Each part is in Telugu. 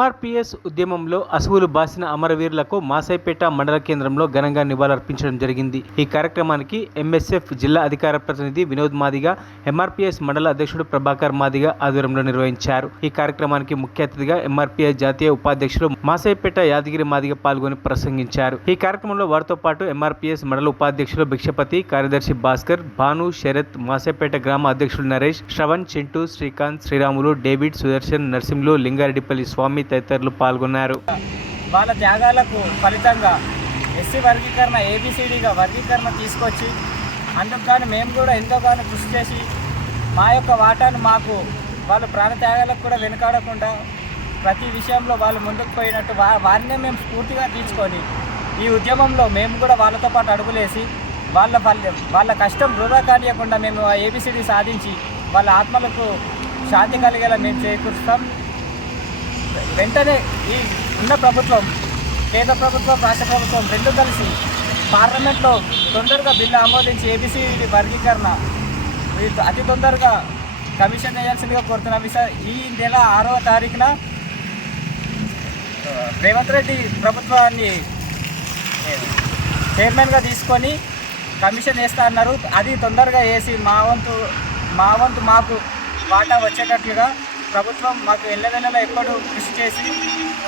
ఎంఆర్పీఎస్ ఉద్యమంలో అసువులు బాసిన అమరవీరులకు మాసైపేట మండల కేంద్రంలో ఘనంగా నివాళులర్పించడం జరిగింది. ఈ కార్యక్రమానికి ఎంఎస్ఎఫ్ జిల్లా అధికార ప్రతినిధి వినోద్ మాదిగ, ఎంఆర్పీఎస్ మండల అధ్యక్షుడు ప్రభాకర్ మాదిగ ఆధ్వర్యంలో నిర్వహించారు. ఈ కార్యక్రమానికి ముఖ్య అతిథిగా ఎంఆర్పీఎస్ జాతీయ ఉపాధ్యక్షులు మాసైపేట యాదగిరి మాదిగ పాల్గొని ప్రసంగించారు. ఈ కార్యక్రమంలో వారితో పాటు ఎంఆర్పీఎస్ మండల ఉపాధ్యక్షులు భిక్షపతి, కార్యదర్శి భాస్కర్, భాను, శరత్, మాసైపేట గ్రామ అధ్యక్షులు నరేష్, శ్రవణ్, చింటూ, శ్రీకాంత్, శ్రీరాములు, డేవిడ్, సుదర్శన్, నర్సింహులు, లింగారెడ్డిపల్లి స్వామి తదితరులు పాల్గొన్నారు. వాళ్ళ త్యాగాలకు ఫలితంగా ఎస్సీ వర్గీకరణ ఏబిసిడిగా వర్గీకరణ తీసుకొచ్చి అందుకు కానీ మేము కూడా ఎంతోగానో కృషి చేసి మా యొక్క వాటాను మాకు వాళ్ళు ప్రాణత్యాగాలకు కూడా వెనుకాడకుండా ప్రతి విషయంలో వాళ్ళు ముందుకు పోయినట్టు వారినే మేము స్ఫూర్తిగా తీసుకొని ఈ ఉద్యమంలో మేము కూడా వాళ్ళతో పాటు అడుగులేసి వాళ్ళ కష్టం వృధా కానియకుండా మేము ఆ ఏబిసిడి సాధించి వాళ్ళ ఆత్మలకు శాంతి కలిగేలా మేము చేకూరుస్తాం. వెంటనే ఈ ఉన్న ప్రభుత్వం, కేంద్ర ప్రభుత్వం, రాష్ట్ర ప్రభుత్వం రెండు కలిసి పార్లమెంట్లో తొందరగా బిల్లు ఆమోదించి ఏబిసిడి వర్గీకరణ అతి తొందరగా కమిషన్ వేయాల్సిందిగా కోరుతున్నాం. ఈ నెల 6వ తారీఖున రేవంత్ రెడ్డి ప్రభుత్వాన్ని చైర్మన్గా తీసుకొని కమిషన్ వేస్తా అన్నారు. అది తొందరగా వేసి మా వంతు మాకు వాటా వచ్చేటట్లుగా ప్రభుత్వం మాకు ఎల్లవెల్లలా ఎప్పుడు కృషి చేసి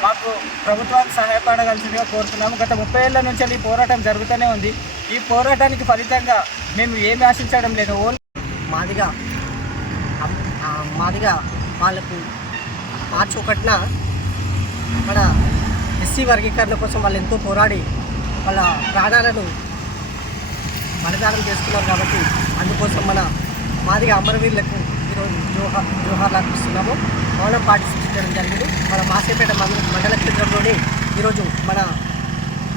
మాకు ప్రభుత్వానికి సహాయపడగలిసిందిగా కోరుతున్నాము. గత 30 ఏళ్ల నుంచి ఈ పోరాటం జరుగుతూనే ఉంది. ఈ పోరాటానికి ఫలితంగా మేము ఏమి ఆశించడం లేదు. మాదిగా వాళ్ళకు మార్చి 1న మన ఎస్సీ వర్గీకరణ కోసం వాళ్ళు ఎంతో పోరాడి వాళ్ళ ప్రాణాలను బలిదానం చేసుకున్నారు. కాబట్టి అందుకోసం మన మాదిగా అమరవీరులకు ఈరోజు జోహార్లు అర్పిస్తున్నాము. మౌనం పాటించడం జరిగింది. మన మాసైపేట మండల కేంద్రంలోని ఈరోజు మన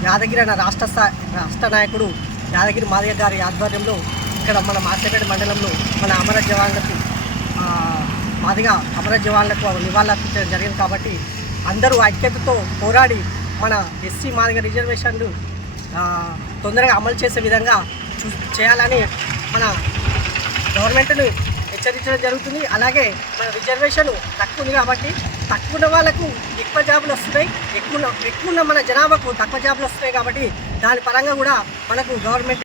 యాదగిరి అన్న రాష్ట్ర నాయకుడు యాదగిరి మాదిగ గారి ఆధ్వర్యంలో ఇక్కడ మన మాసైపేట మండలంలో మన అమర జవాన్లకు నివాళులర్పించడం జరిగింది. కాబట్టి అందరూ ఐక్యతతో పోరాడి మన ఎస్సీ మాదిగ రిజర్వేషన్లు తొందరగా అమలు చేసే విధంగా చేయాలని మన గవర్నమెంట్ను హెచ్చరించడం జరుగుతుంది. అలాగే మన రిజర్వేషన్ తక్కువ ఉంది కాబట్టి తక్కువ ఉన్న వాళ్ళకు ఎక్కువ జాబులు వస్తున్నాయి, ఎక్కువ ఉన్న మన జనాభాకు తక్కువ జాబులు వస్తున్నాయి. కాబట్టి దాని పరంగా కూడా మనకు గవర్నమెంట్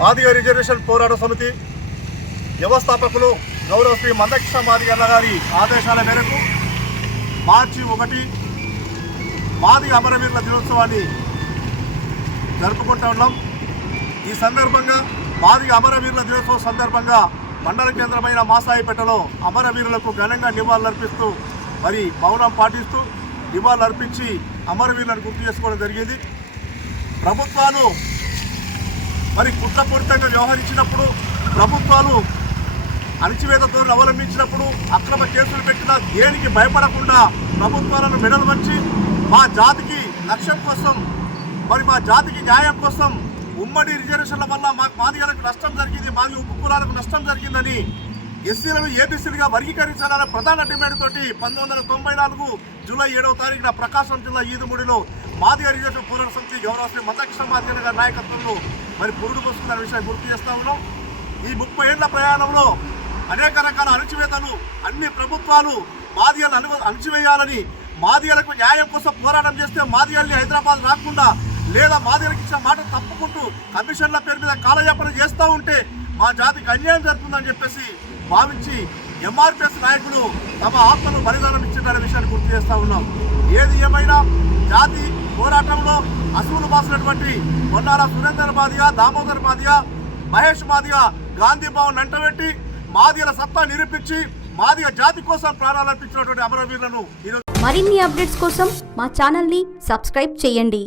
మాదిగ రిజర్వేషన్ పోరాట సమితి వ్యవస్థాపకులు గౌరవ శ్రీ మందకృష్ణ మాదిగ గారి ఆదేశాల మేరకు మార్చి 1 మాదిగ అమరవీరుల దినోత్సవాన్ని జరుపుకుంటూ ఉన్నాం. ఈ సందర్భంగా మాదిగ అమరవీరుల దినోత్సవం సందర్భంగా మండల కేంద్రమైన మాసాయిపేటలో అమరవీరులకు ఘనంగా నివాళులర్పిస్తూ మరి మౌనం పాటిస్తూ నివాళులర్పించి అమరవీరులను గుర్తు చేసుకోవడం జరిగింది. ప్రభుత్వాలు మరి కుట్రపూరితంగా వ్యవహరించినప్పుడు, ప్రభుత్వాలు అణచివేతతో అవలంబించినప్పుడు, అక్రమ కేసులు పెట్టినా దేనికి భయపడకుండా ప్రభుత్వాలను మెడలు వంచి మా జాతికి లక్ష్యం కోసం, మరి మా జాతికి న్యాయం కోసం ఉమ్మడి రిజర్వేషన్ల వల్ల మాకు మాదిగలకు నష్టం జరిగింది, మాది ఉప్పు కులాలకు నష్టం జరిగిందని ఎస్సీలను ఏబీసీలుగా వర్గీకరించాలన్న ప్రధాన డిమాండ్ తోటి 1994 జూలై 7వ తారీఖున ప్రకాశం జిల్లా ఈదుమూడిలో మాదిగ రిజర్వేషన్ పోరాట సమితి గౌరవ శ్రీ మందకృష్ణ మాదిగ గారి నాయకత్వంలో మరి పురుడు పోసుకున్న విషయాన్ని గుర్తు చేస్తా ఉన్నాం. ఈ 30 ఏళ్ల ప్రయాణంలో అనేక రకాల అణచివేతలు అన్ని ప్రభుత్వాలు మాదిగలను అణచివేయాలని, మాదిగలకు న్యాయం కోసం పోరాటం చేస్తే మాదిగల్ని హైదరాబాద్ రాకుండా లేదా మాదిగలకు ఇచ్చిన మాట తప్పుకుంటూ కమిషన్ల పేరు మీద కాలయాపన చేస్తూ ఉంటే మా జాతికి అన్యాయం జరుగుతుందని చెప్పేసి భావించి ఎంఆర్పీఎస్ నాయకులు తమ ఆత్మను బలిదానం ఇచ్చేటనే విషయాన్ని గుర్తు చేస్తూ ఉన్నాం. ఏది ఏమైనా జాతి పోరాటంలో అసువులు బాసినటువంటి పొన్నాల సురేందర్ మాదిగ, దామోదర్ మాదిగ, మహేష్ మాదిగ గాంధీ భవన్ వెంటబెట్టి మాదిగల సత్తా నిరూపించి మాదిగ జాతి కోసం ప్రాణాలు అర్పించినటువంటి అమరవీరులను ఈరోజు మరిన్ని అప్డేట్స్ కోసం మా ఛానల్ని సబ్స్క్రైబ్ చేయండి.